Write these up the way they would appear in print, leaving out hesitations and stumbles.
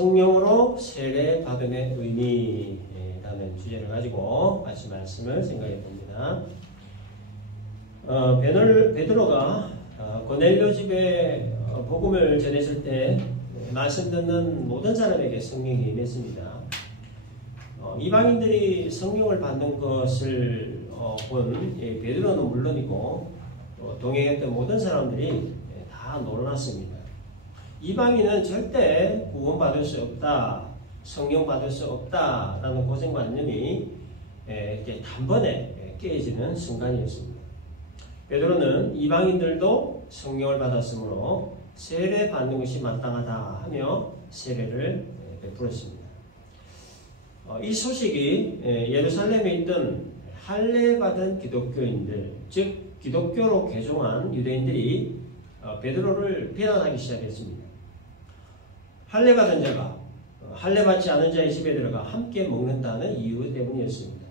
성령으로 세례받음의 의미라는 주제를 가지고 같이 말씀을 생각해 봅니다. 베드로가 고넬료 집에 복음을 전했을 때 말씀 듣는 모든 사람에게 성령이 임했습니다. 이방인들이 성령을 받는 것을 본 베드로는 물론이고 동행했던 모든 사람들이 다 놀랐습니다. 이방인은 절대 구원받을 수 없다, 성령 받을 수 없다라는 고정관념이 이렇게 단번에 깨어지는 순간이었습니다. 베드로는 이방인들도 성령을 받았으므로 세례 받는 것이 마땅하다 하며 세례를 베풀었습니다. 이 소식이 예루살렘에 있던 할례 받은 기독교인들, 즉 기독교로 개종한 유대인들이 베드로를 비난하기 시작했습니다. 할례 받은 자가 할례 받지 않은 자의 집에 들어가 함께 먹는다는 이유 때문이었습니다.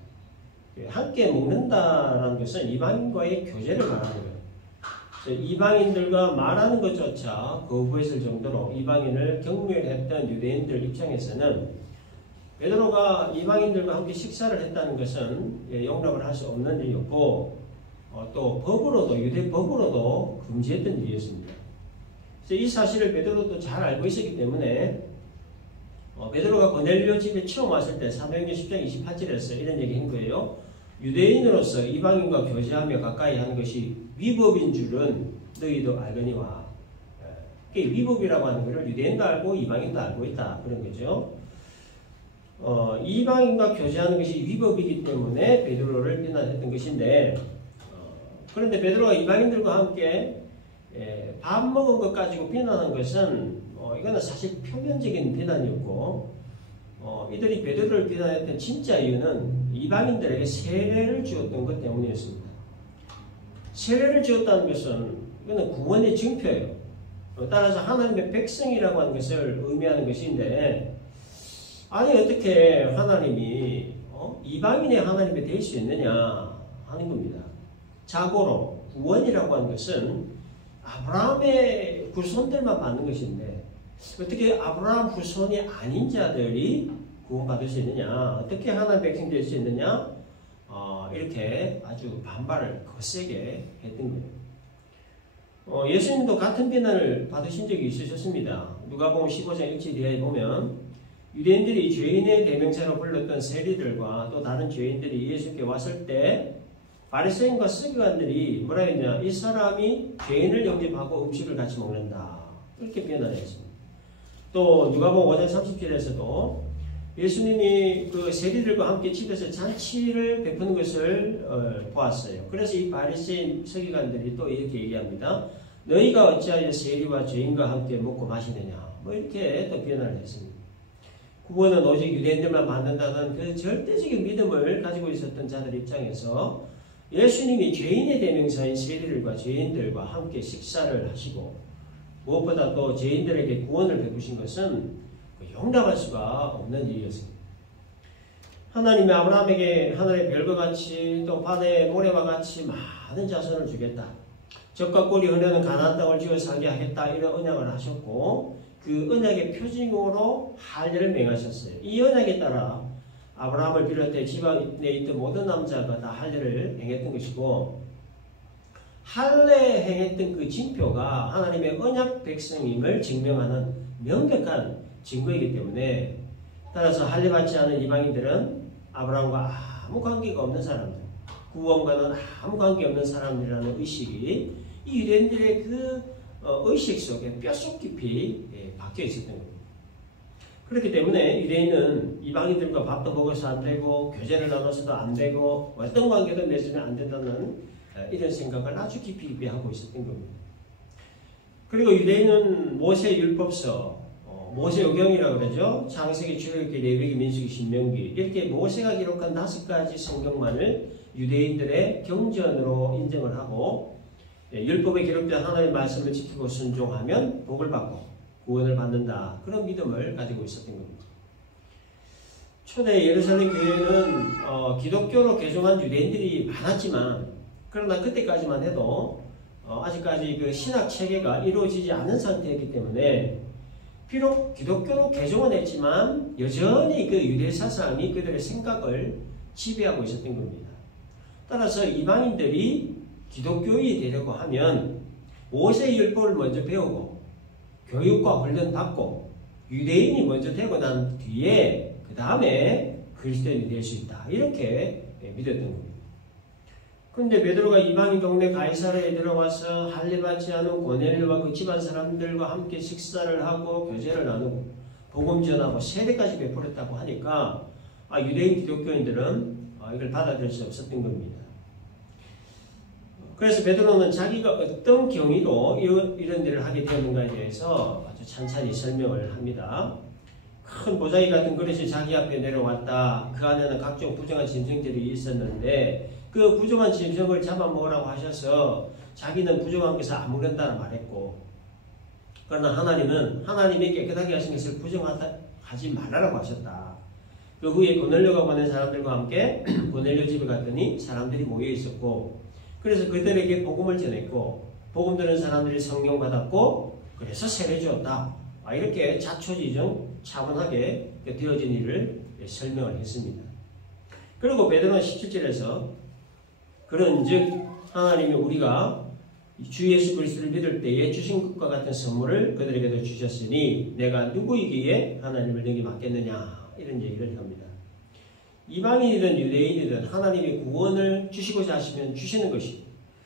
함께 먹는다라는 것은 이방인과의 교제를 말하는 거예요. 이방인들과 말하는 것조차 거부했을 정도로 이방인을 경멸했던 유대인들 입장에서는 베드로가 이방인들과 함께 식사를 했다는 것은 용납을 할 수 없는 일이었고 또 법으로도 유대 법으로도 금지했던 일이었습니다. 그래서 이 사실을 베드로도 잘 알고 있었기 때문에 베드로가 고넬료 집에 처음 왔을 때 사도행전 10장 28절에서 이런 얘기 한 거예요. 유대인으로서 이방인과 교제하며 가까이 하는 것이 위법인 줄은 너희도 알거니와. 위법이라고 하는 것을 유대인도 알고 이방인도 알고 있다 그런 거죠. 이방인과 교제하는 것이 위법이기 때문에 베드로를 비난했던 것인데 그런데 베드로가 이방인들과 함께 밥 먹은 것 가지고 비난한 것은 이거는 사실 표면적인 비난이었고 이들이 베드로를 비난했던 진짜 이유는 이방인들에게 세례를 주었던 것 때문이었습니다. 세례를 주었다는 것은 이거는 구원의 증표예요. 따라서 하나님의 백성이라고 하는 것을 의미하는 것인데 아니 어떻게 하나님이 이방인의 하나님이 될 수 있느냐 하는 겁니다. 자고로 구원이라고 하는 것은 아브라함의 후손들만 받는 것인데 어떻게 아브라함 후손이 아닌 자들이 구원받을 수 있느냐, 어떻게 하나님 백성 될 수 있느냐, 이렇게 아주 반발을 거세게 했던 거예요. 예수님도 같은 비난을 받으신 적이 있으셨습니다. 누가복음 15장 1절 이하에 보면 유대인들이 죄인의 대명사로 불렀던 세리들과 또 다른 죄인들이 예수께 왔을 때 바리새인과 서기관들이 뭐라 했냐, 이 사람이 죄인을 영접하고 음식을 같이 먹는다 이렇게 비난했습니다. 또 누가복음 5장 30절에서도 예수님이 그 세리들과 함께 집에서 잔치를 베푸는 것을 보았어요. 그래서 이 바리새인 서기관들이 또 이렇게 얘기합니다. 너희가 어찌하여 세리와 죄인과 함께 먹고 마시느냐, 뭐 이렇게 또 비난을 했습니다. 구원은 오직 유대인들만 받는다는 그 절대적인 믿음을 가지고 있었던 자들 입장에서 예수님이 죄인의 대명사인 세리들과 죄인들과 함께 식사를 하시고 무엇보다 또 죄인들에게 구원을 베푸신 것은 용납할 수가 없는 일이었습니다. 하나님이 아브라함에게 하늘의 별과 같이 또 바다의 모래와 같이 많은 자손을 주겠다. 적과 꿀이 흐르는 가나안 땅을 지어 살게 하겠다. 이런 언약을 하셨고 그 언약의 표징으로 할례를 맹하셨어요. 이 언약에 따라 아브라함을 비롯해 지방에 있던 모든 남자가 다 할례를 행했던 것이고 할례 행했던 그 징표가 하나님의 언약 백성임을 증명하는 명백한 증거이기 때문에 따라서 할례 받지 않은 이방인들은 아브라함과 아무 관계가 없는 사람들, 구원과는 아무 관계 없는 사람들이라는 의식이 이 유대인들의 그 의식 속에 뼛속 깊이 박혀 있었던 겁니다. 그렇기 때문에 유대인은 이방인들과 밥도 먹어서 안 되고 교제를 나눠서도 안 되고 어떤 관계도 맺으면 안 된다는 이런 생각을 아주 깊이 하고 있었던 겁니다. 그리고 유대인은 모세 율법서, 모세오경이라고 그러죠. 창세기, 출애굽기, 레위기, 민수기, 신명기 이렇게 모세가 기록한 5가지 성경만을 유대인들의 경전으로 인정을 하고 율법에 기록된 하나님의 말씀을 지키고 순종하면 복을 받고 구원을 받는다. 그런 믿음을 가지고 있었던 겁니다. 초대 예루살렘 교회는 기독교로 개종한 유대인들이 많았지만 그러나 그때까지만 해도 아직까지 그 신학 체계가 이루어지지 않은 상태이기 때문에 비록 기독교로 개종은 했지만 여전히 그 유대 사상이 그들의 생각을 지배하고 있었던 겁니다. 따라서 이방인들이 기독교인이 되려고 하면 모세율법을 먼저 배우고 교육과 훈련 받고 유대인이 먼저 되고 난 뒤에 그 다음에 그리스도인이 될 수 있다. 이렇게 믿었던 겁니다. 그런데 베드로가 이방인 동네 가이사랴에 들어가서 할례받지 않은 고넬료와 그 집안 사람들과 함께 식사를 하고 교제를 나누고 복음 전하고 세례까지 베풀었다고 하니까 유대인 기독교인들은 이걸 받아들일 수 없었던 겁니다. 그래서 베드로는 자기가 어떤 경위로 이런 일을 하게 되었는가에 대해서 아주 찬찬히 설명을 합니다. 큰 보자기 같은 그릇이 자기 앞에 내려왔다. 그 안에는 각종 부정한 짐승들이 있었는데 그 부정한 짐승을 잡아먹으라고 하셔서 자기는 부정한 것을 안 먹는다고 말했고, 그러나 하나님은 하나님이 깨끗하게 하신 것을 부정하지 말라고 하셨다. 그 후에 고넬료가 보낸 사람들과 함께 고넬료 집에 갔더니 사람들이 모여 있었고, 그래서 그들에게 복음을 전했고 복음 들은 사람들이 성령 받았고 그래서 세례 주었다. 이렇게 자초지종 차분하게 되어진 일을 설명을 했습니다. 그리고 베드로는 17절에서 그런즉 하나님이 우리가 주 예수 그리스도를 믿을 때에 주신 것과 같은 선물을 그들에게도 주셨으니 내가 누구이기에 하나님을 능히 맡겠느냐, 이런 얘기를 합니다. 이방인이든 유대인이든 하나님이 구원을 주시고자 하시면 주시는 것이고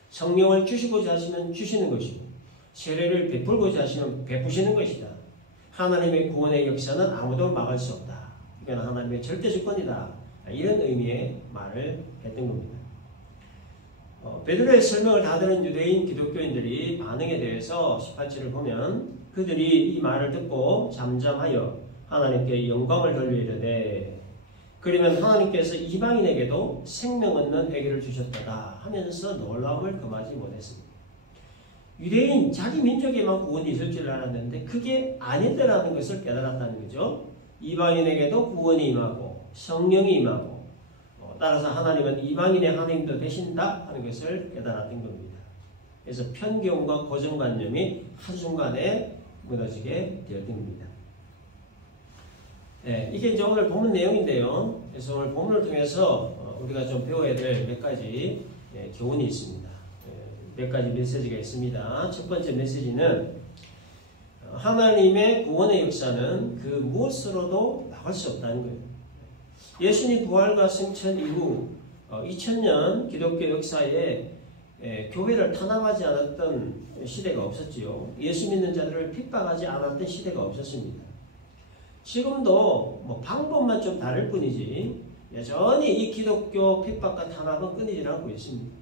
성령을 주시고자 하시면 주시는 것이고 세례를 베풀고자 하시면 베푸시는 것이다. 하나님의 구원의 역사는 아무도 막을 수 없다. 이건 하나님의 절대 주권이다. 이런 의미의 말을 했던 겁니다. 베드로의 설명을 다 들은 유대인 기독교인들이 반응에 대해서 18절을 보면 그들이 이 말을 듣고 잠잠하여 하나님께 영광을 돌려 이르되 그러면 하나님께서 이방인에게도 생명 얻는 회개를 주셨다 하면서 놀라움을 금하지 못했습니다. 유대인 자기 민족에만 구원이 있을 줄 알았는데 그게 아니더라는 것을 깨달았다는 거죠. 이방인에게도 구원이 임하고 성령이 임하고 따라서 하나님은 이방인의 하나님도 되신다 하는 것을 깨달았던 겁니다. 그래서 편견과 고정관념이 한순간에 무너지게 되었던 겁니다. 이게 이제 오늘 본문 내용인데요. 그래서 오늘 본문을 통해서 우리가 좀 배워야 될 몇 가지 교훈이 있습니다. 몇 가지 메시지가 있습니다. 첫 번째 메시지는 하나님의 구원의 역사는 그 무엇으로도 막을 수 없다는 거예요. 예수님 부활과 승천 이후 2000년 기독교 역사에 교회를 탄압하지 않았던 시대가 없었지요. 예수 믿는 자들을 핍박하지 않았던 시대가 없었습니다. 지금도 방법만 좀 다를 뿐이지 여전히 이 기독교 핍박과 탄압은 끊이질 않고 있습니다.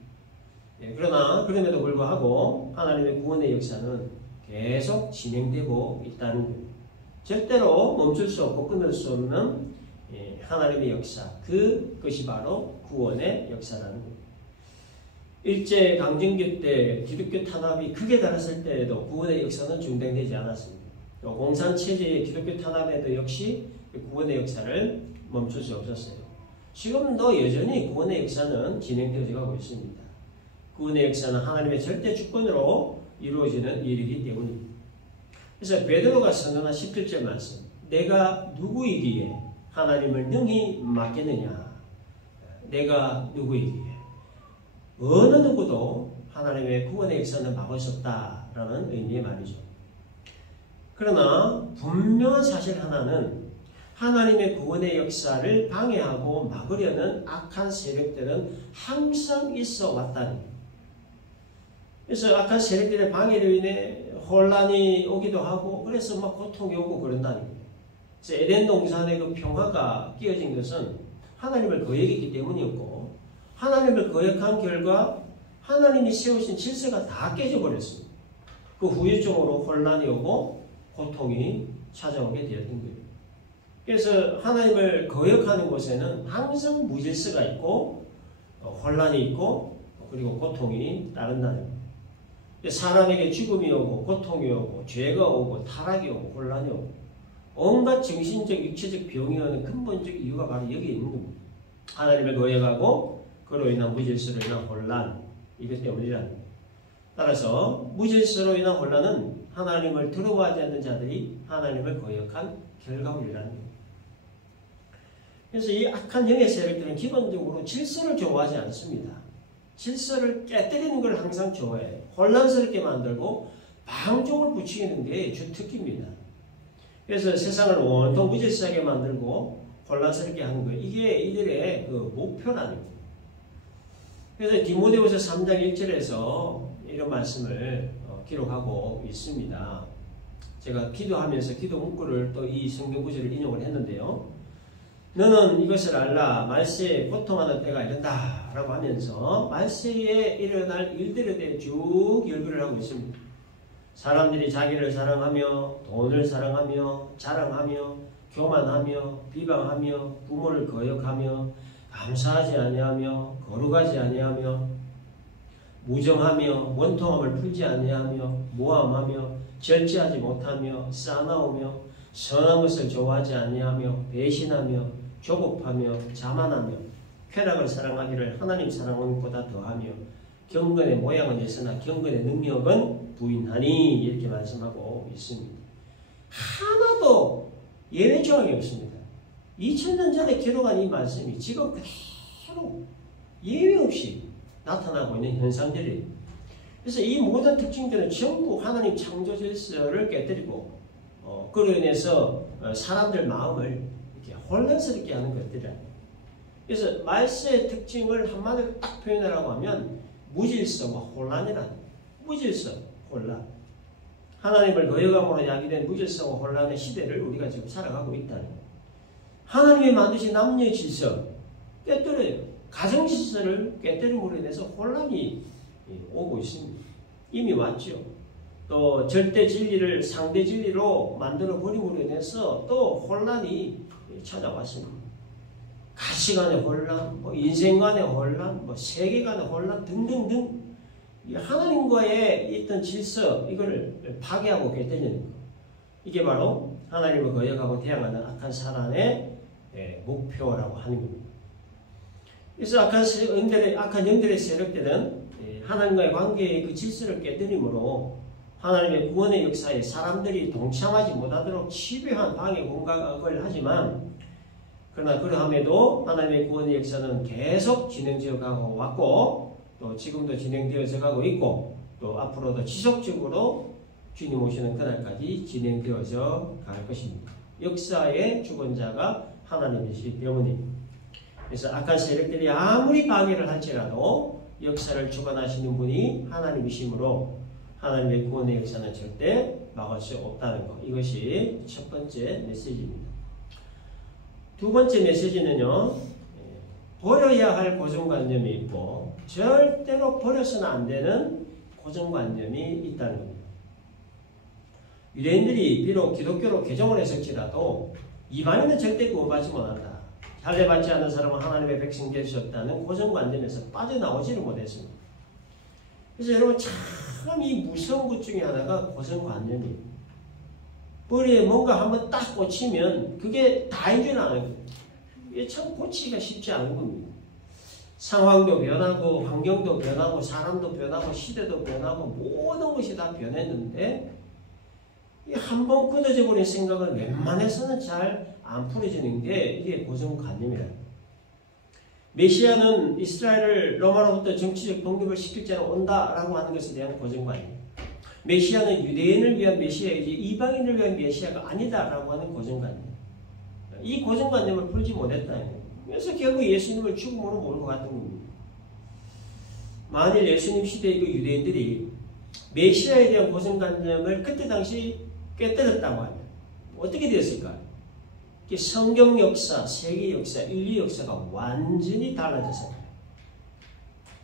그러나 그럼에도 불구하고 하나님의 구원의 역사는 계속 진행되고 있다는 거예요. 절대로 멈출 수 없고 끊을 수 없는 하나님의 역사, 그것이 바로 구원의 역사라는 거예요. 일제강점기 때 기독교 탄압이 극에 달했을 때에도 구원의 역사는 중단되지 않았습니다. 공산체제의 기독교 탄압에도 역시 구원의 역사를 멈출 수 없었어요. 지금도 여전히 구원의 역사는 진행되어 가고 있습니다. 구원의 역사는 하나님의 절대 주권으로 이루어지는 일이기 때문입니다. 그래서 베드로가 선언한 17절 말씀, 내가 누구이기에 하나님을 능히 맡겠느냐. 내가 누구이기에 어느 누구도 하나님의 구원의 역사는 막을 수 없다라는 의미의 말이죠. 그러나 분명한 사실 하나는 하나님의 구원의 역사를 방해하고 막으려는 악한 세력들은 항상 있어 왔다는 거예요. 그래서 악한 세력들의 방해로 인해 혼란이 오기도 하고 그래서 막 고통이 오고 그런다는 거예요. 그래서 에덴 동산의 그 평화가 끼어진 것은 하나님을 거역했기 때문이었고 하나님을 거역한 결과 하나님이 세우신 질서가 다 깨져버렸습니다. 그 후유증으로 혼란이 오고 고통이 찾아오게 되었던 거예요. 그래서 하나님을 거역하는 곳에는 항상 무질서가 있고 혼란이 있고 그리고 고통이 따른다는 거예요. 사람에게 죽음이 오고 고통이 오고 죄가 오고 타락이 오고 혼란이 오고 온갖 정신적 육체적 병이 오는 근본적 이유가 바로 여기에 있는 겁니다. 하나님을 거역하고 그로 인한 무질서로 인한 혼란, 이것 때문이라는 거예요. 따라서 무질서로 인한 혼란은 하나님을 들어보지 않는 자들이 하나님을 거역한 결과물이라는 거예요. 그래서 이 악한 영의 세력들은 기본적으로 질서를 좋아하지 않습니다. 질서를 깨뜨리는 걸 항상 좋아해요. 혼란스럽게 만들고 방종을 부추기는 게 주특기입니다. 그래서 세상을 온통 무질서하게 만들고 혼란스럽게 하는 거, 이게 이들의 그 목표라는 거예요. 그래서 디모데후서 3장 1절에서 이런 말씀을 기록하고 있습니다. 제가 기도하면서 기도 문구를 또 이 성경 구절을 인용을 했는데요. 너는 이것을 알라. 말세에 고통하는 때가 이른다 라고 하면서 말세에 일어날 일들에 대해 쭉 열거를 하고 있습니다. 사람들이 자기를 사랑하며 돈을 사랑하며 자랑하며 교만하며 비방하며 부모를 거역하며 감사하지 아니하며 거룩하지 아니하며 무정하며 원통함을 풀지 아니하며 모함하며 절제하지 못하며 싸나우며 선한 것을 좋아하지 아니하며 배신하며 조급하며 자만하며 쾌락을 사랑하기를 하나님 사랑하는 것보다 더하며 경건의 모양은 있으나 경건의 능력은 부인하니 이렇게 말씀하고 있습니다. 하나도 예외 조항이 없습니다. 2000년 전에 기록한 이 말씀이 지금 그대로 예외 없이 나타나고 있는 현상들이에요. 그래서 이 모든 특징들은 전부 하나님 창조 질서를 깨뜨리고 그로 인해서 사람들 마음을 이렇게 혼란스럽게 하는 것들이에요. 그래서 말세의 특징을 한마디로 딱 표현하라고 하면 무질서와 혼란이라는 거예요. 무질서, 혼란. 하나님을 거역함으로 야기된 무질서와 혼란의 시대를 우리가 지금 살아가고 있다는 거예요. 하나님이 만드신 남녀의 질서 깨뜨려요. 가정 질서를 깨뜨림으로 인해서 혼란이 오고 있습니다. 이미 왔죠. 또 절대 진리를 상대 진리로 만들어 버림으로 인해서 또 혼란이 찾아왔습니다. 가치관의 혼란, 인생 간의 혼란, 세계 간의 혼란 등등등 하나님과의 있던 질서 이거를 파괴하고 깨뜨리는 것. 이게 바로 하나님을 거역하고 대항하는 악한 사람의 목표라고 하는 겁니다. 그래서 악한 영들의 세력들은 하나님과의 관계의 그 질서를 깨뜨림으로 하나님의 구원의 역사에 사람들이 동참하지 못하도록 집요한 방해 공격을 하지만 그러나 그러함에도 하나님의 구원의 역사는 계속 진행되어 가고 왔고 또 지금도 진행되어져 가고 있고 또 앞으로도 지속적으로 주님 오시는 그날까지 진행되어져 갈 것입니다. 역사의 주권자가 하나님이시기 때문입니다. 그래서 악한 세력들이 아무리 방해를 할지라도 역사를 주관하시는 분이 하나님이시므로 하나님의 구원의 역사는 절대 막을 수 없다는 것. 이것이 첫 번째 메시지입니다. 두 번째 메시지는요. 버려야 할 고정관념이 있고 절대로 버려서는 안 되는 고정관념이 있다는 겁니다. 유대인들이 비록 기독교로 개종을 했을지라도 이방인은 절대 구원받지 못한다. 할례받지 않는 사람은 하나님의 백성 될 수 없다는 고정관념에서 빠져나오지를 못했습니다. 그래서 여러분 참 이 무서운 것 중에 하나가 고정관념이에요. 머리에 뭔가 한번 딱 꽂히면 그게 다인 줄 아는 거예요. 이게 참 고치기가 쉽지 않은 겁니다. 상황도 변하고 환경도 변하고 사람도 변하고 시대도 변하고 모든 것이 다 변했는데 한번 굳어져 버린 생각은 웬만해서는 잘 안 풀어지는 게 이게 고정관념이라. 메시아는 이스라엘을 로마로부터 정치적 독립을 시킬 때는 온다라고 하는 것에 대한 고정관념. 메시아는 유대인을 위한 메시아이지 이방인을 위한 메시아가 아니다라고 하는 고정관념. 이 고정관념을 풀지 못했다는 거예요. 그래서 결국 예수님을 죽음으로 몰고 갔던 겁니다. 만일 예수님 시대의 그 유대인들이 메시아에 대한 고정관념을 그때 당시 깨뜨렸다고 하면 어떻게 되었을까요? 성경 역사, 세계 역사, 인류 역사가 완전히 달라졌어요.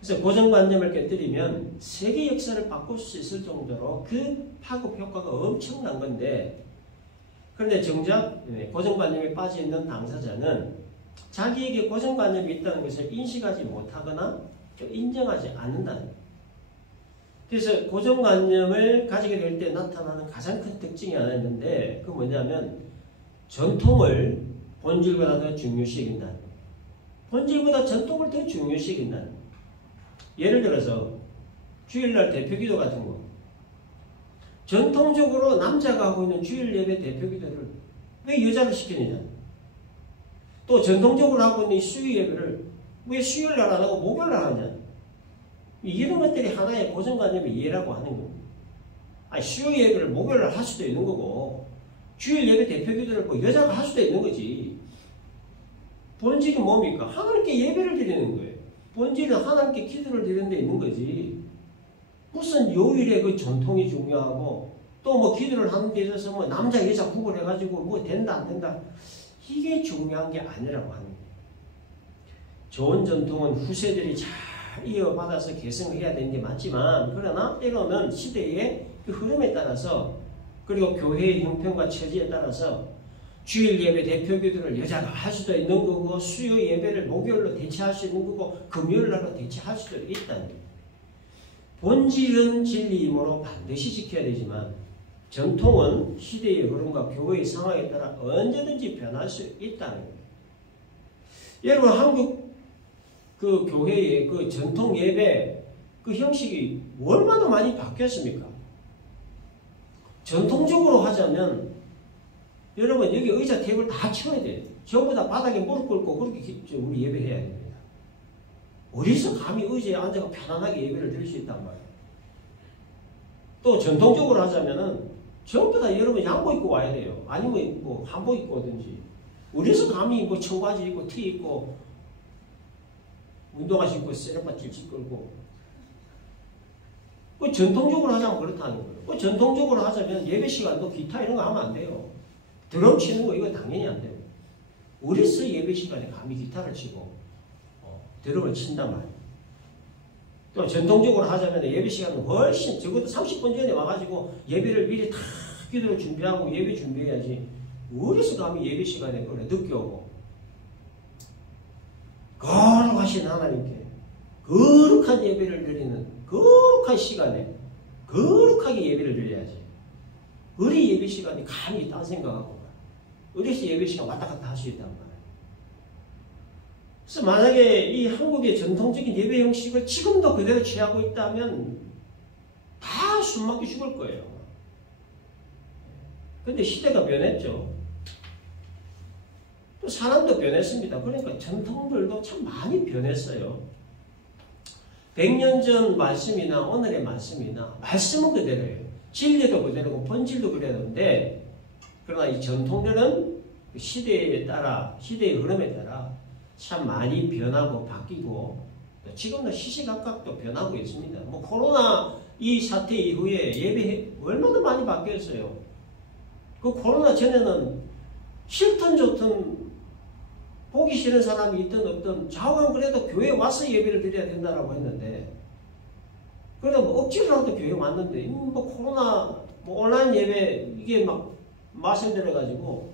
그래서 고정관념을 깨뜨리면 세계 역사를 바꿀 수 있을 정도로 그 파급 효과가 엄청난 건데 그런데 정작 고정관념에 빠져있는 당사자는 자기에게 고정관념이 있다는 것을 인식하지 못하거나 인정하지 않는다는 거예요. 그래서 고정관념을 가지게 될 때 나타나는 가장 큰 특징이 하나 있는데 그 뭐냐면 전통을 본질보다 더 중요시 여긴다는 거예요. 본질보다 전통을 더 중요시 여긴다는 거예요. 예를 들어서 주일날 대표기도 같은 거 전통적으로 남자가 하고 있는 주일 예배 대표 기도를 왜 여자를 시키느냐? 또 전통적으로 하고 있는 수요 예배를 왜 수요일 날 안 하고 목요일 날 하냐? 이런 것들이 하나의 고정관념의 이해라고 하는 겁니다. 아니, 수요 예배를 목요일 날 할 수도 있는 거고, 주일 예배 대표 기도를 뭐 여자가 할 수도 있는 거지. 본질이 뭡니까? 하나님께 예배를 드리는 거예요. 본질은 하나님께 기도를 드리는 데 있는 거지. 무슨 요일의 그 전통이 중요하고, 또 뭐 기도를 하는 데 있어서 뭐 남자, 여자 구분해가지고 뭐 된다, 안 된다. 이게 중요한 게 아니라고 하는 거예요. 좋은 전통은 후세들이 잘 이어받아서 개성해야 되는 게 맞지만, 그러나 때로는 시대의 그 흐름에 따라서, 그리고 교회의 형편과 처지에 따라서 주일 예배 대표 기도를 여자가 할 수도 있는 거고, 수요 예배를 목요일로 대체할 수 있는 거고, 금요일 날로 대체할 수도 있다는 거예요. 본질은 진리이므로 반드시 지켜야 되지만, 전통은 시대의 흐름과 교회의 상황에 따라 언제든지 변할 수 있다는 거예요. 여러분, 한국 그 교회의 그 전통 예배 그 형식이 얼마나 많이 바뀌었습니까? 전통적으로 하자면 여러분 여기 의자 테이블 다 치워야 돼요. 전부 다 바닥에 무릎 꿇고 그렇게 우리 예배해야 됩니다. 어디서 감히 의자에 앉아서 편안하게 예배를 드릴 수 있단 말이에요. 또 전통적으로 하자면은 전부 다 여러분 양복 입고 와야 돼요. 아니면 뭐 한복 입고 오든지. 어디서 감히 뭐 청바지 입고 티 입고 운동화 신고 세련바 찔찔 끌고. 그 전통적으로 하자면 그렇다는 거예요. 그 전통적으로 하자면 예배 시간도 기타 이런 거 하면 안 돼요. 드럼 치는 거 이거 당연히 안 돼요. 어디서 예배 시간에 감히 기타를 치고 드럼을 친단 말이에요. 또 전통적으로 하자면 예배 시간은 훨씬 적어도 30분 전에 와가지고 예배를 미리 다 기도를 준비하고 예배 준비해야지. 어디서 감히 예배 시간에 그래 늦게 오고. 거룩하신 하나님께 거룩한 예배를 드리는 거룩한 시간에 거룩하게 예배를 드려야지. 우리 예배 시간이 감히 딴 생각하고 어디서 예배 시간 왔다 갔다 할 수 있단 말이에요. 그래서 만약에 이 한국의 전통적인 예배 형식을 지금도 그대로 취하고 있다면 다 숨막혀 죽을 거예요. 근데 시대가 변했죠. 또 사람도 변했습니다. 그러니까 전통들도 참 많이 변했어요. 100년 전 말씀이나 오늘의 말씀이나 말씀은 그대로예요. 진리도 그대로고 본질도 그대로인데, 그러나 이 전통들은 시대에 따라, 시대의 흐름에 따라 참 많이 변하고 바뀌고, 지금도 시시각각도 변하고 있습니다. 뭐 코로나 이 사태 이후에 예배 얼마나 많이 바뀌었어요. 그 코로나 전에는 싫든 좋든 보기 싫은 사람이 있든 없든 자원 그래도 교회에 와서 예배를 드려야 된다라고 했는데, 그래도 뭐 억지로라도 교회에 왔는데 뭐 코로나 뭐 온라인 예배 이게 막 말씀드려가지고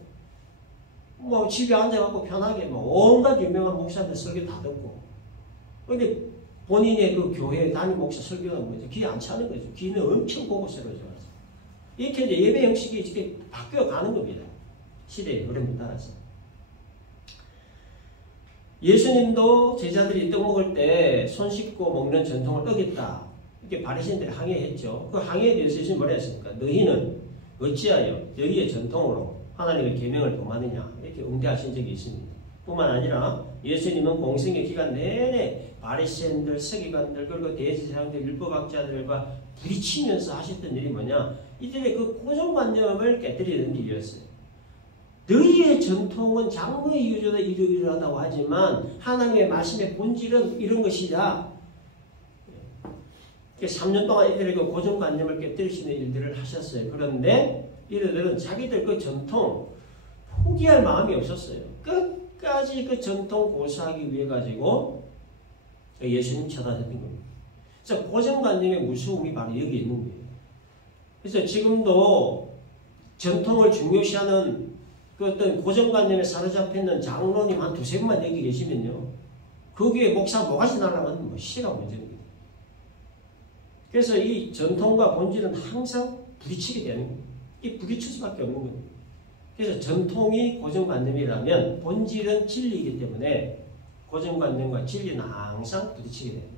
뭐 집에 앉아갖고 편하게 뭐 온갖 유명한 목사들 설교 다 듣고, 근데 본인의 그 교회 담임 목사 설교는 뭐죠? 귀에 안 차는 거죠. 귀는 엄청 고급스러워져서 이렇게 이제 예배 형식이 이렇게 바뀌어 가는 겁니다. 시대의 흐름에 따라서. 예수님도 제자들이 떡 먹을 때 손 씻고 먹는 전통을 어겼다. 이렇게 바리새인들이 항의했죠. 그 항의에 대해서 예수님이 뭐라 했습니까? 너희는 어찌하여 너희의 전통으로 하나님의 계명을 범하느냐. 이렇게 응대하신 적이 있습니다. 뿐만 아니라 예수님은 공생의 기간 내내 바리새인들, 서기관들, 그리고 대제사장들, 율법학자들과 부딪히면서 하셨던 일이 뭐냐. 이들의 그 고정관념을 깨뜨리는 일이었어요. 너희의 전통은 장로의 유전에 이르하다고 하지만 하나님의 말씀의 본질은 이런 것이다. 3년 동안 이들의 그 고정관념을 깨뜨리시는 일들을 하셨어요. 그런데 이들은 자기들 그 전통 포기할 마음이 없었어요. 끝까지 그 전통 고수하기 위해 가지고 예수님 찾아다녔던 겁니다. 그래서 고정관념의 무서움이 바로 여기 있는 거예요. 그래서 지금도 전통을 중요시하는 그 어떤 고정관념에 사로잡혀 있는 장로님 한 두세 분만 여기 계시면요, 거기에 목사 뭐가지 날아가는 뭐 시라고 문제입니다. 그래서 이 전통과 본질은 항상 부딪히게 되는 거예요. 이 부딪힐 수밖에 없는 거예요. 그래서 전통이 고정관념이라면 본질은 진리이기 때문에 고정관념과 진리는 항상 부딪히게 돼요.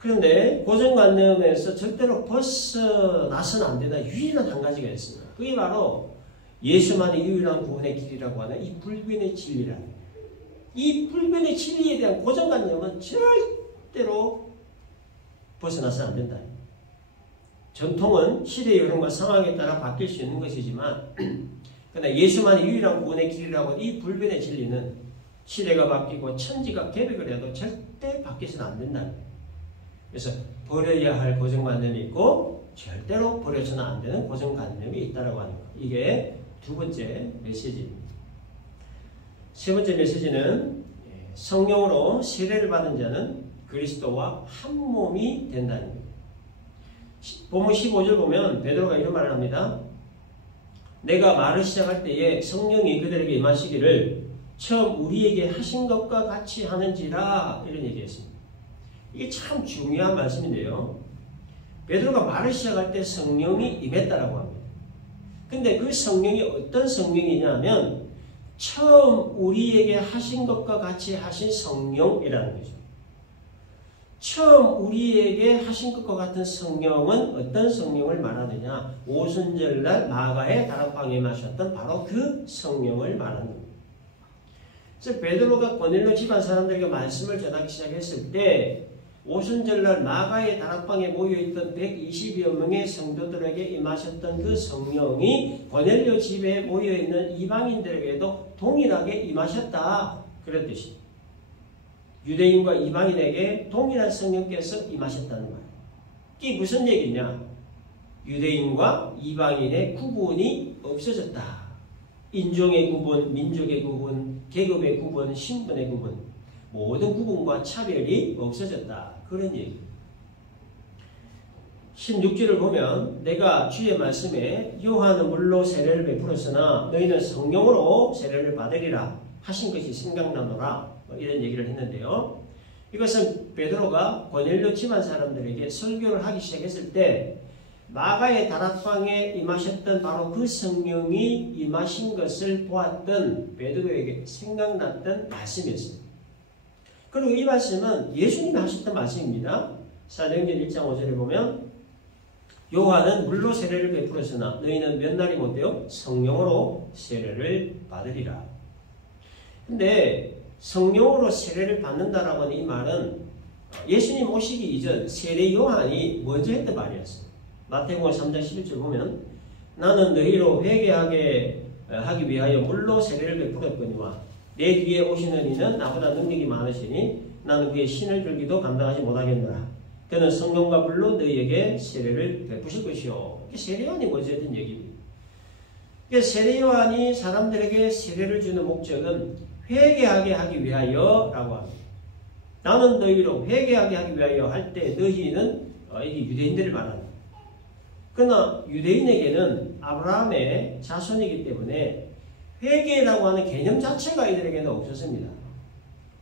그런데 고정관념에서 절대로 벗어나서는 안 된다. 유일한 한 가지가 있습니다. 그게 바로 예수만이 유일한 구원의 길이라고 하는 이 불변의 진리라는 거예요. 이 불변의 진리에 대한 고정관념은 절대로 벗어나서는 안 된다. 전통은 시대의 흐름과 상황에 따라 바뀔 수 있는 것이지만 그러나 예수만이 유일한 구원의 길이라고 하는 이 불변의 진리는 시대가 바뀌고 천지가 개벽을 해도 절대 바뀌어서는 안 된다는 거예요. 그래서 버려야 할 고정관념이 있고 절대로 버려서는 안 되는 고정관념이 있다고 하는 것. 이게 두 번째 메시지입니다. 세 번째 메시지는 성령으로 세례를 받은 자는 그리스도와 한 몸이 된다는 겁니다. 본문 15절 보면 베드로가 이런 말을 합니다. 내가 말을 시작할 때에 성령이 그들에게 임하시기를 처음 우리에게 하신 것과 같이 하는지라 이런 얘기했습니다. 이게 참 중요한 말씀인데요. 베드로가 말을 시작할 때 성령이 임했다라고 합니다. 근데 그 성령이 어떤 성령이냐면 처음 우리에게 하신 것과 같이 하신 성령이라는 거죠. 처음 우리에게 하신 것과 같은 성령은 어떤 성령을 말하느냐? 오순절날 마가의 다락방에 마셨던 바로 그 성령을 말하는 겁니다. 그래서 베드로가 고넬료 집안 사람들에게 말씀을 전하기 시작했을 때 오순절날 마가의 다락방에 모여있던 120여 명의 성도들에게 임하셨던 그 성령이 고넬료 집에 모여있는 이방인들에게도 동일하게 임하셨다. 그런 뜻입니다. 유대인과 이방인에게 동일한 성령께서 임하셨다는 말이에요. 이게 무슨 얘기냐? 유대인과 이방인의 구분이 없어졌다. 인종의 구분, 민족의 구분, 계급의 구분, 신분의 구분, 모든 구분과 차별이 없어졌다. 그런 얘기입니다. 16절을 보면 내가 주의 말씀에 요한은 물로 세례를 베풀었으나 너희는 성령으로 세례를 받으리라 하신 것이 생각나노라 이런 얘기를 했는데요. 이것은 베드로가 고넬료 집안 사람들에게 설교를 하기 시작했을 때 마가의 다락방에 임하셨던 바로 그 성령이 임하신 것을 보았던 베드로에게 생각났던 말씀이었습니다. 그리고 이 말씀은 예수님이 하셨던 말씀입니다. 사도행전 1장 5절에 보면 요한은 물로 세례를 베풀었으나 너희는 몇 날이 못되어 성령으로 세례를 받으리라. 근데 성령으로 세례를 받는다라고 하는 이 말은 예수님 오시기 이전 세례 요한이 먼저 했던 말이었어요. 마태복음 3장 11절 보면 나는 너희로 회개하게 하기 위하여 물로 세례를 베풀었거니와 내 뒤에 오시는 이는 나보다 능력이 많으시니 나는 그의 신을 들기도 감당하지 못하겠노라. 그는 성령과 물로 너희에게 세례를 베푸실 것이요. 세례 요한이 먼저 했던 얘기입니다. 세례 요한이 사람들에게 세례를 주는 목적은 회개하게 하기 위하여 라고 합니다. 나는 너희로 회개하게 하기 위하여 할 때 너희는 이게 유대인들을 말합니다. 그러나 유대인에게는 아브라함의 자손이기 때문에 회개라고 하는 개념 자체가 이들에게는 없었습니다.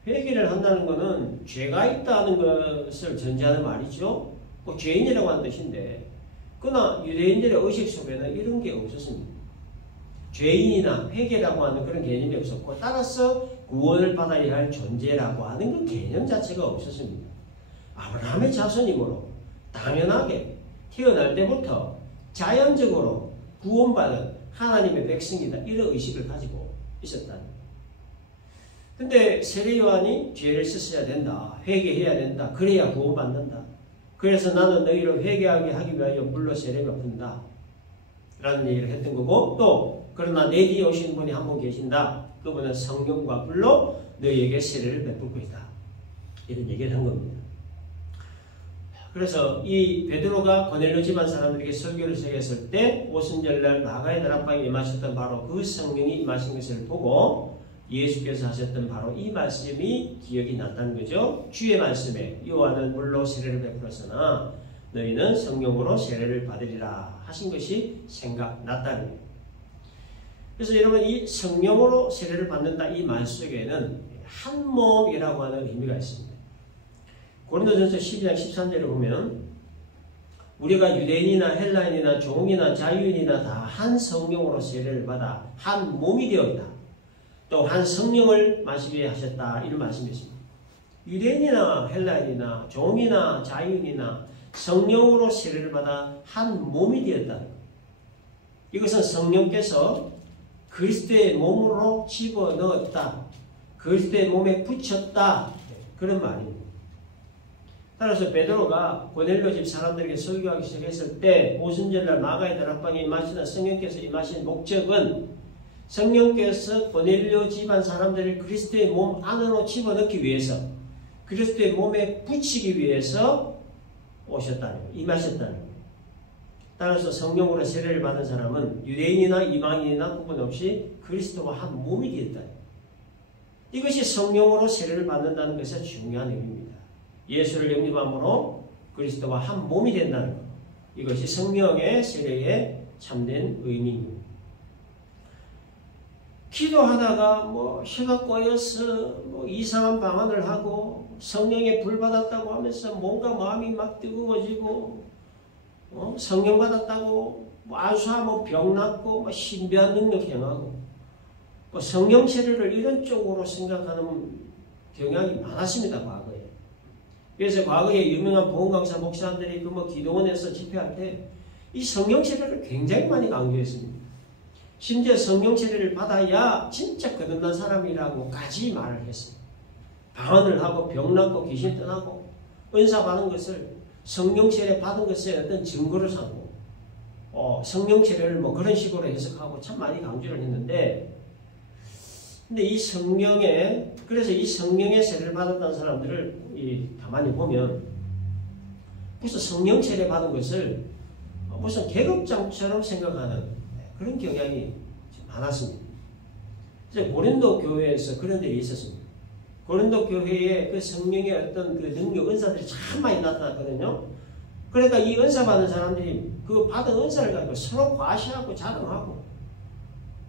회개를 한다는 것은 죄가 있다는 것을 전제하는 말이죠. 꼭 죄인이라고 하는 뜻인데 그러나 유대인들의 의식 속에는 이런 게 없었습니다. 죄인이나 회개라고 하는 그런 개념이 없었고 따라서 구원을 받아야 할 존재라고 하는 그 개념 자체가 없었습니다. 아브라함의 자손이므로 당연하게 태어날 때부터 자연적으로 구원받은 하나님의 백성이다 이런 의식을 가지고 있었다는 거예요. 근데 세례 요한이 죄를 씻어야 된다. 회개해야 된다. 그래야 구원받는다. 그래서 나는 너희를 회개하게 하기 위하여 물로 세례를 베푼다. 라는 얘기를 했던 거고 또 그러나 내 뒤에 오신 분이 한 분 계신다. 그분은 성령과 불로 너희에게 세례를 베풀 것이다. 이런 얘기를 한 겁니다. 그래서 이 베드로가 고넬료 집안 사람들에게 설교를 시작했을 때 오순절날 마가의 다락방에 임하셨던 바로 그 성령이 임하신 것을 보고 예수께서 하셨던 바로 이 말씀이 기억이 났다는 거죠. 주의 말씀에 요한은 물로 세례를 베풀었으나 너희는 성령으로 세례를 받으리라 하신 것이 생각났다는 거예요. 그래서 여러분 이 성령으로 세례를 받는다 이 말 속에는 한 몸이라고 하는 의미가 있습니다. 고린도전서 12장 13절을 보면 우리가 유대인이나 헬라인이나 종이나 자유인이나 다 한 성령으로 세례를 받아 한 몸이 되었다. 또 한 성령을 마시게 하셨다. 이런 말씀이 있습니다. 유대인이나 헬라인이나 종이나 자유인이나 성령으로 세례를 받아 한 몸이 되었다. 이것은 성령께서 그리스도의 몸으로 집어넣었다. 그리스도의 몸에 붙였다. 그런 말입니다. 따라서 베드로가 고넬료 집 사람들에게 설교하기 시작했을 때 오순절날 마가의 다락방에 임하시는 성령께서 임하신 목적은 성령께서 고넬료 집안 사람들을 그리스도의 몸 안으로 집어넣기 위해서, 그리스도의 몸에 붙이기 위해서 오셨다는 거예요. 임하셨다는 거예요. 따라서 성령으로 세례를 받은 사람은 유대인이나 이방인이나 구분 없이 그리스도와 한 몸이 되었다. 이것이 성령으로 세례를 받는다는 것의 중요한 의미입니다. 예수를 영접함으로 그리스도와 한 몸이 된다는 것. 이것이 성령의 세례의 참된 의미입니다. 기도하다가 혀가 꼬여서 이상한 방언을 하고 성령에 불 받았다고 하면서 뭔가 마음이 막 뜨거워지고 성령 받았다고 안수하면 병 낫고 신비한 능력 행하고 성령 세례를 이런 쪽으로 생각하는 경향이 많았습니다. 과거에. 그래서 과거에 유명한 보험 강사 목사님들이 기도원에서 집회할 때 이 성령 세례를 굉장히 많이 강조했습니다. 심지어 성령 세례를 받아야 진짜 거듭난 사람이라고까지 말을 했습니다. 방언을 하고 병 낫고 귀신 떠나고 은사 받은 것을 성령 세례 받은 것에 어떤 증거를 삼고 성령 세례를 그런 식으로 해석하고 참 많이 강조를 했는데, 근데 그래서 이 성령의 세례를 받았다는 사람들을 가만히 보면 무슨 성령 세례 받은 것을 무슨 계급장처럼 생각하는 그런 경향이 많았습니다. 그래서 고린도 교회에서 그런 일이 있었습니다. 고린도 교회에 그 성령의 어떤 그 능력, 은사들이 참 많이 나타났거든요. 그러니까 이 은사 받은 사람들이 그 받은 은사를 가지고 서로 과시하고 자랑하고,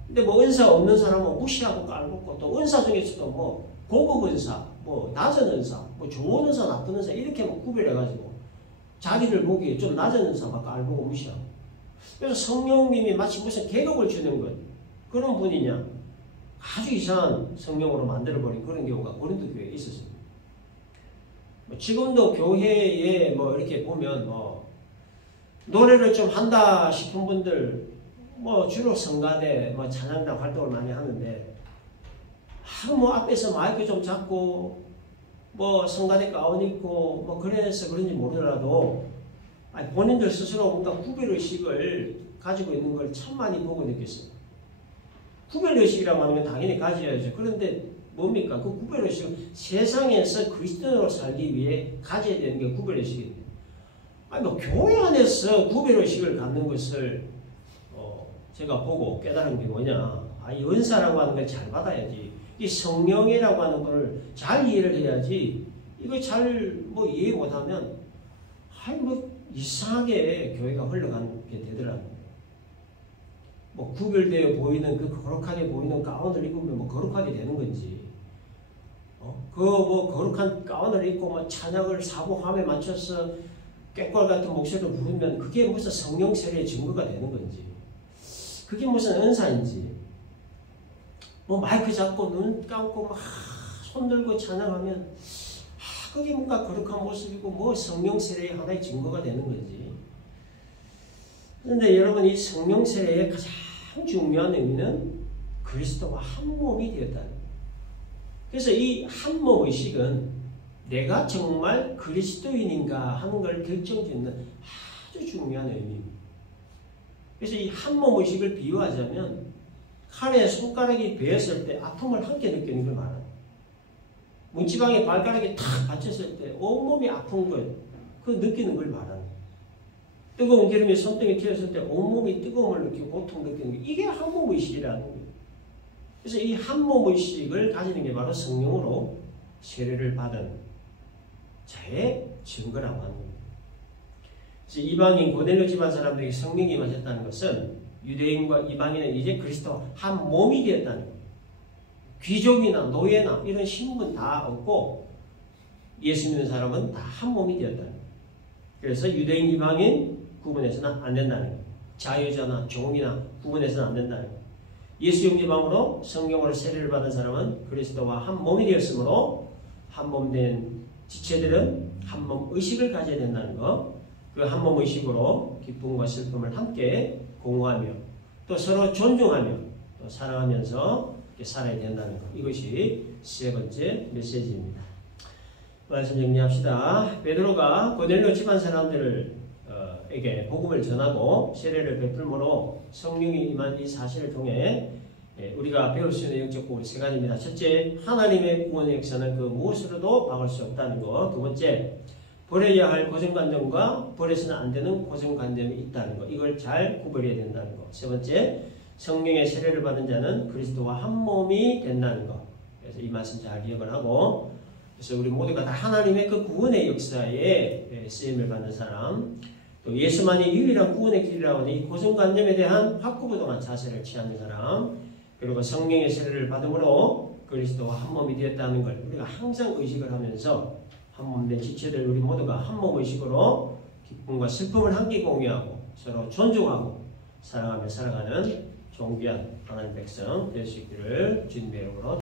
근데 은사 없는 사람은 무시하고 깔보고, 또 은사 중에서도 고급 은사, 낮은 은사, 좋은 은사, 나쁜 은사 이렇게 구별해가지고 자기를 보기에 좀 낮은 은사 막 깔보고 무시하고. 그래서 성령님이 마치 무슨 계급을 주는 것, 그런 분이냐, 아주 이상한 성령으로 만들어버린 그런 경우가 고린도 교회에 있었습니다. 지금도 교회에 이렇게 보면 노래를 좀 한다 싶은 분들 주로 성가대 찬양단 활동을 많이 하는데 앞에서 마이크 좀 잡고 성가대 가운 입고 그래서 그런지 모르더라도 본인들 스스로 뭔가 구별의식을 가지고 있는 걸 참 많이 보고 느꼈어요. 구별의식이라고 하는 건 당연히 가져야죠. 그런데 뭡니까? 그 구별의식은 세상에서 그리스도인으로 살기 위해 가져야 되는 게 구별의식인데, 교회 안에서 구별의식을 갖는 것을 제가 보고 깨달은 게 뭐냐, 이 은사라고 하는 걸 잘 받아야지, 이 성령이라고 하는 걸 잘 이해를 해야지, 이거 잘 이해 못하면 이상하게 교회가 흘러가게 되더라고요. 구별되어 보이는 그 거룩하게 보이는 가운을 입으면 거룩하게 되는 건지, 거룩한 가운을 입고 찬양을 사고함에 맞춰서 꾀꼬리 같은 목소리로 부르면 그게 무슨 성령 세례의 증거가 되는 건지, 그게 무슨 은사인지, 마이크 잡고 눈 감고 손 들고 찬양하면 그게 뭔가 거룩한 모습이고 성령 세례의 하나의 증거가 되는 건지. 그런데 여러분, 이 성령 세례의 가장 중요한 의미는 그리스도와 한 몸이 되었다는 거예요. 그래서 이 한 몸 의식은 내가 정말 그리스도인인가 하는 걸 결정짓는 아주 중요한 의미입니다. 그래서 이 한 몸 의식을 비유하자면 칼에 손가락이 베었을 때 아픔을 함께 느끼는 걸 말합니다. 문지방에 발가락이 탁 받쳤을 때 온몸이 아픈 것, 그 느끼는 걸 말합니다. 뜨거운 기름이 손등에 튀었을 때 온몸이 뜨거움을 느끼고 고통 느끼는 게, 이게 한 몸 의식이라는 거예요. 그래서 이 한 몸 의식을 가지는 게 바로 성령으로 세례를 받은 자의 증거라고 하는 겁니다. 그래서 이방인 고넬료 집안 사람들에게 성령이 임하셨다는 것은 유대인과 이방인은 이제 그리스도와 한 몸이 되었다는 거예요. 귀족이나 노예나 이런 신분 다 없고 예수 믿는 사람은 다 한 몸이 되었다는 거예요. 그래서 유대인, 이방인 구분해서는 안 된다는 거예요. 자유자나 종이나 구분해서는 안 된다는 거예요. 예수 영접함으로 성령으로 세례를 받은 사람은 그리스도와 한 몸이 되었으므로 한 몸 된 지체들은 한 몸 의식을 가져야 된다는 것. 그 한 몸 의식으로 기쁨과 슬픔을 함께 공유하며 또 서로 존중하며 또 사랑하면서 살아야 된다는 것. 이것이 세 번째 메시지입니다. 말씀 정리합시다. 베드로가 고넬료 집안 사람들에게 복음을 전하고 세례를 베풀므로 성령이 임한 이 사실을 통해 우리가 배울 수 있는 영적 복음이 세 가지입니다. 첫째, 하나님의 구원의 역사는 그 무엇으로도 막을 수 없다는 것. 두 번째, 버려야 할 고정관념과 버려서는 안 되는 고정관념이 있다는 것. 이걸 잘 구별해야 된다는 것. 세 번째, 성령의 세례를 받은 자는 그리스도와 한 몸이 된다는 것. 그래서 이 말씀 잘 기억을 하고, 그래서 우리 모두가 다 하나님의 그 구원의 역사에 쓰임을 받는 사람, 또 예수만이 유일한 구원의 길이라고 하는 이 고정관념에 대한 확고부동한 자세를 취하는 사람, 그리고 성령의 세례를 받음으로 그리스도와 한 몸이 되었다는 걸 우리가 항상 의식을 하면서 한 몸 된 지체들 우리 모두가 한 몸 의식으로 기쁨과 슬픔을 함께 공유하고 서로 존중하고 사랑하며 살아가는 존귀한 하나님 백성 될 수 있기를 주님의 이름으로